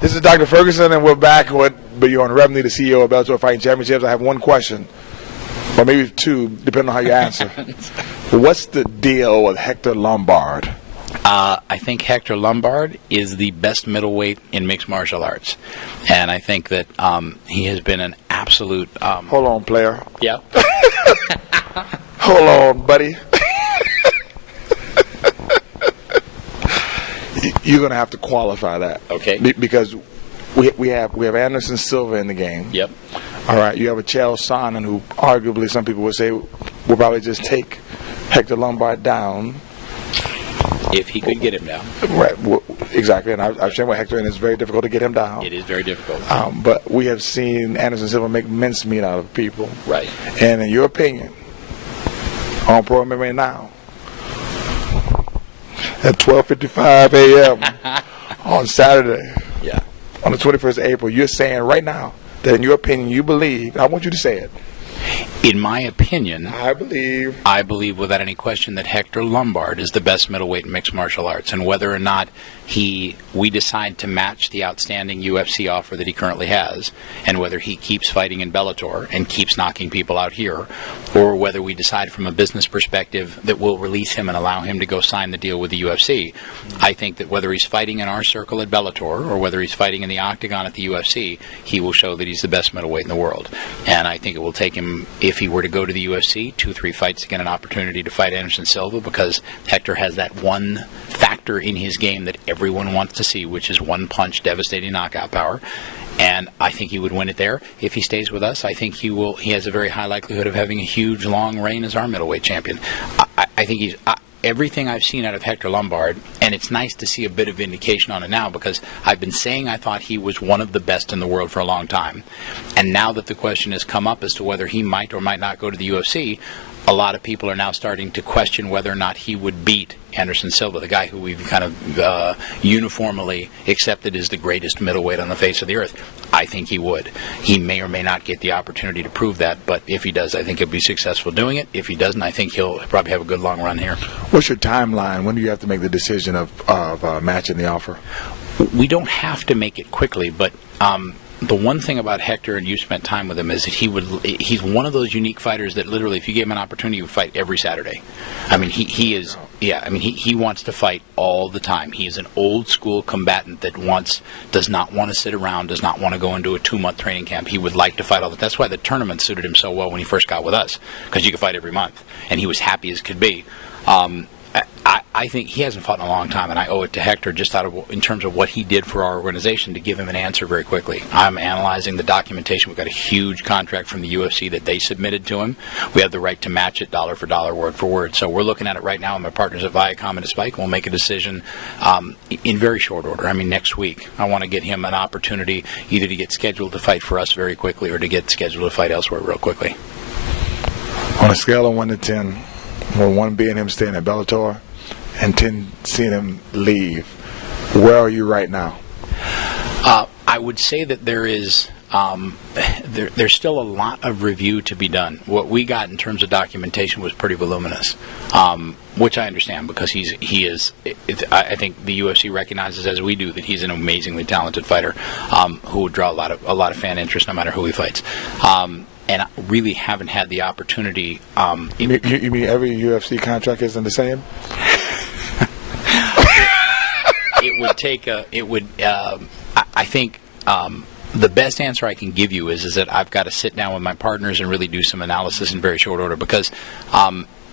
This is Dr. Ferguson, and we're back with Bjorn Rebney, the CEO of Bellator Fighting Championships. I have one question, or maybe two, depending on how you answer. What's the deal with Hector Lombard? I think Hector Lombard is the best middleweight in mixed martial arts. And I think that he has been an absolute... Hold on, player. Yeah? Hold on, buddy. You're going to have to qualify that. Okay. Because we have Anderson Silva in the game. Yep. All right. You have a Chael Sonnen who arguably some people would say will probably just take Hector Lombard down. If he could get him down. Right. Well, exactly. And I've shown with Hector, and it's very difficult to get him down. It is very difficult. But we have seen Anderson Silva make mincemeat out of people. Right. And in your opinion, on Pro MMA Now, at 12:55 a.m. on Saturday, yeah, on the 21st of April, you're saying right now that in your opinion you believe, I want you to say it. In my opinion, I believe without any question that Hector Lombard is the best middleweight in mixed martial arts, and whether or not we decide to match the outstanding UFC offer that he currently has, and whether he keeps fighting in Bellator and keeps knocking people out here, or whether we decide from a business perspective that we'll release him and allow him to go sign the deal with the UFC, I think that whether he's fighting in our circle at Bellator or whether he's fighting in the octagon at the UFC, he will show that he's the best middleweight in the world. And I think it will take him, if he were to go to the UFC, 2-3 fights to get an opportunity to fight Anderson Silva, because Hector has that one factor in his game that everyone wants to see, which is one punch, devastating knockout power. And I think he would win it there. If he stays with us, I think he has a very high likelihood of having a huge, long reign as our middleweight champion. I think he's... everything I've seen out of Hector Lombard, and it's nice to see a bit of vindication on it now, because I've been saying I thought he was one of the best in the world for a long time. And now that the question has come up as to whether he might or might not go to the UFC, a lot of people are now starting to question whether or not he would beat Anderson Silva, the guy who we've kind of uniformly accepted as the greatest middleweight on the face of the earth. I think he would. He may or may not get the opportunity to prove that, but if he does, I think he'll be successful doing it. If he doesn't, I think he'll probably have a good long run here. What's your timeline? When do you have to make the decision of matching the offer? We don't have to make it quickly, but the one thing about Hector, and you spent time with him, is that he's one of those unique fighters that literally, if you gave him an opportunity, he would fight every Saturday. I mean, he wants to fight all the time. He is an old school combatant that does not want to sit around, does not want to go into a 2-month training camp. He would like to fight all the time. That's why the tournament suited him so well when he first got with us, because you could fight every month, and he was happy as could be. I think he hasn't fought in a long time, and I owe it to Hector just in terms of what he did for our organization to give him an answer very quickly. I'm analyzing the documentation. We've got a huge contract from the UFC that they submitted to him. We have the right to match it dollar for dollar, word for word. So we're looking at it right now with my partners at Viacom and Spike. We'll make a decision in very short order. I mean, next week. I want to get him an opportunity either to get scheduled to fight for us very quickly or to get scheduled to fight elsewhere real quickly. On a scale of 1 to 10, well, 1 being him staying at Bellator and 10 seeing him leave, where are you right now? I would say that there is there's still a lot of review to be done. What we got in terms of documentation was pretty voluminous, which I understand, because I think the UFC recognizes, as we do, that he's an amazingly talented fighter who would draw a lot of fan interest no matter who he fights. And I really haven't had the opportunity. You mean every UFC contract isn't the same? It would take I think the best answer I can give you is that I've got to sit down with my partners and really do some analysis in very short order, because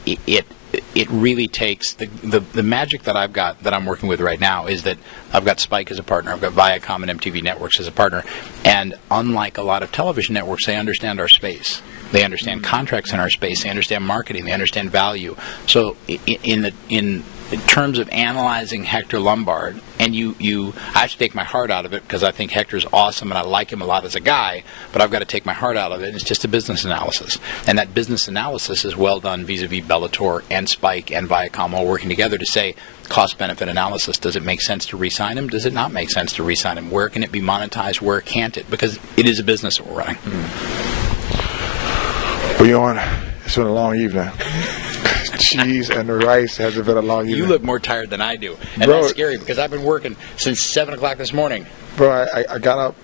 it really takes the magic that I've got, that I'm working with right now, is that I've got Spike as a partner, I've got Viacom and MTV Networks as a partner, and unlike a lot of television networks, they understand our space. They understand contracts in our space. They understand marketing. They understand value. So in terms of analyzing Hector Lombard, and I have to take my heart out of it, because I think Hector's awesome and I like him a lot as a guy, but I've got to take my heart out of it, and it's just a business analysis. And that business analysis is well done vis-a-vis Bellator and Spike and Viacom all working together to say, cost-benefit analysis, does it make sense to re-sign him? Does it not make sense to re-sign him? Where can it be monetized? Where can't it? Because it is a business that we're running. Bjorn, it's been a long evening. cheese and rice has been a long evening. You look more tired than I do. And Bro, that's scary because I've been working since 7 o'clock this morning. Bro, I got up.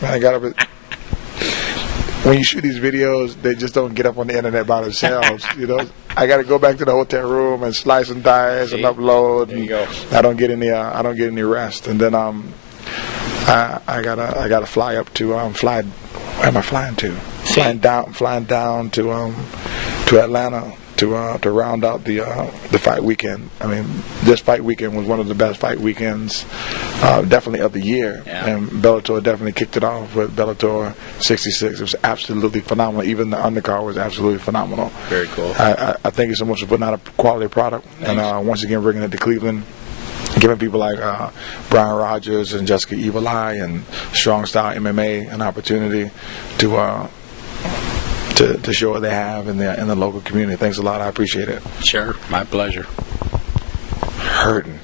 Man, I got up at... When you shoot these videos, they just don't get up on the internet by themselves. You know, I got to go back to the hotel room and slice and dice and upload. There you go. I don't get any rest. And then I gotta fly up to where am I flying to? Flying down to Atlanta to round out the fight weekend. I mean, this fight weekend was one of the best fight weekends, definitely of the year. Yeah. And Bellator definitely kicked it off with Bellator 66. It was absolutely phenomenal. Even the undercard was absolutely phenomenal. Very cool. I thank you so much for putting out a quality product. Thanks. And once again bringing it to Cleveland. Giving people like Brian Rogers and Jessica Evil Eye and Strong Style MMA an opportunity to show what they have in the local community. Thanks a lot. I appreciate it. Sure. My pleasure. Hurting.